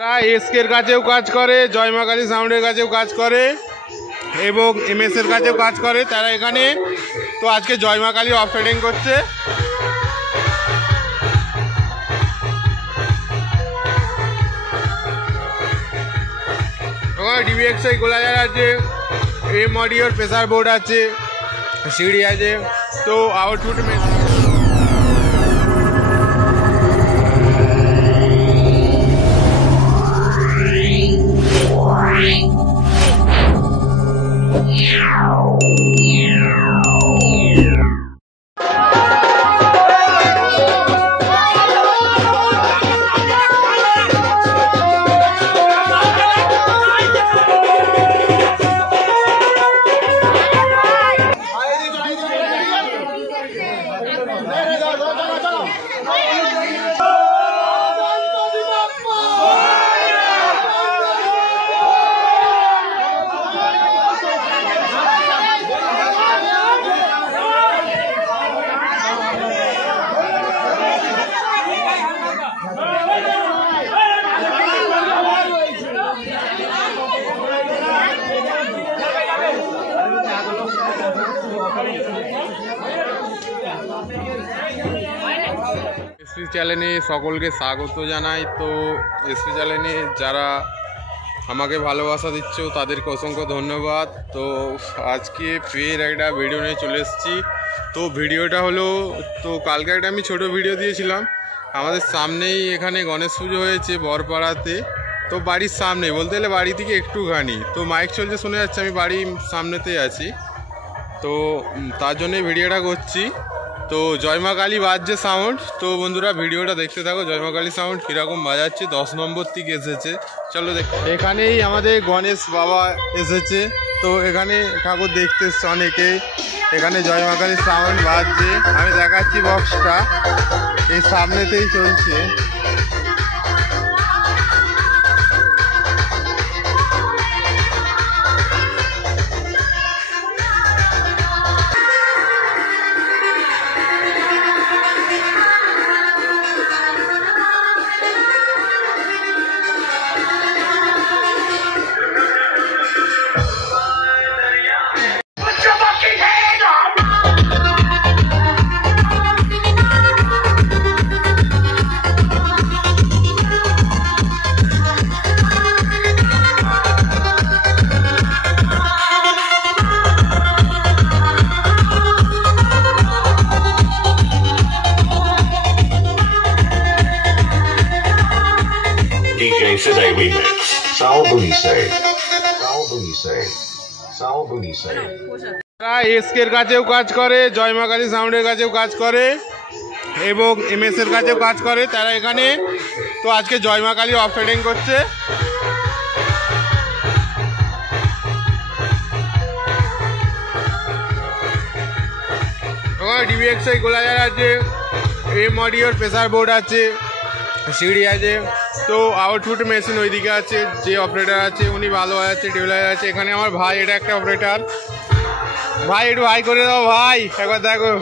এসকের কাছেও কাজ করে, জয় মা কালী সাউন্ডের কাছেও কাজ করে এবং এমএস এর কাছেও কাজ করে তারা এখানে। তো আজকে জয় মা কালী অফ-রোডিং করছে। ওখানে ডিবিএক্সআই গোলাজার আছে, এম অডিওর প্রেসার বোর্ড আছে, সিডি আছে। তো আউটপুট এসপি চ্যানেলে সকলকে স্বাগত জানাই। তো এসপি চ্যানেলে যারা আমাকে ভালোবাসা দিচ্ছ তাদেরকে অসংখ্য ধন্যবাদ। তো আজকে ফের একটা ভিডিও নিয়ে চলে এসেছি। তো ভিডিওটা হলো, তো কালকে একটা আমি ছোট ভিডিও দিয়েছিলাম। আমাদের সামনেই এখানে গণেশ পুজো হয়েছে বরপাড়াতে। তো বাড়ির সামনে বলতে গেলে বাড়ি থেকে একটুখানি, তো মাইক চলছে শোনা যাচ্ছে, আমি বাড়ির সামনেতেই আছি। তো তার জন্যই ভিডিওটা করছি। তো জয় মা কালী বাজছে সাউন্ড। তো বন্ধুরা ভিডিওটা দেখতে থাকো, জয় মা কালী সাউন্ড কীরকম বাজাচ্ছে। 10 নম্বর থেকে এসেছে, চলো দেখ। এখানেই আমাদের গণেশ বাবা এসেছে। তো এখানে ঠাকুর দেখতে এসছে অনেকেই। এখানে জয় মা কালী সাউন্ড বাজছে, আমি দেখাচ্ছি বক্সটা এই সামনেতেই চলছে। DJ Today Remix. Saul Booty Say. Saul Booty Say. Saul Booty Say. এসকের কাছেও কাজ করে, জয় মা কালী সাউন্ডের কাছেও কাজ করে এবং এমএস এর কাছেও কাজ করে তারা এখানে। তো আজকে জয় মা কালী অফ-রোডিং করছে। ওখানে ডিবিএক্সআই গোলাজার আছে, এম অডিওর প্রেসার বোর্ড আছে, সিডি আছে। তো আউটপুট মেশিন ওইদিকে আছে, যে অপারেটর আছে উনি ভালো আছে, ডেভেলপার আছে। এখানে আমার ভাই, এটা একটা অপারেটর। ভাই একটু হাই করে দাও ভাই, একবার দেখো।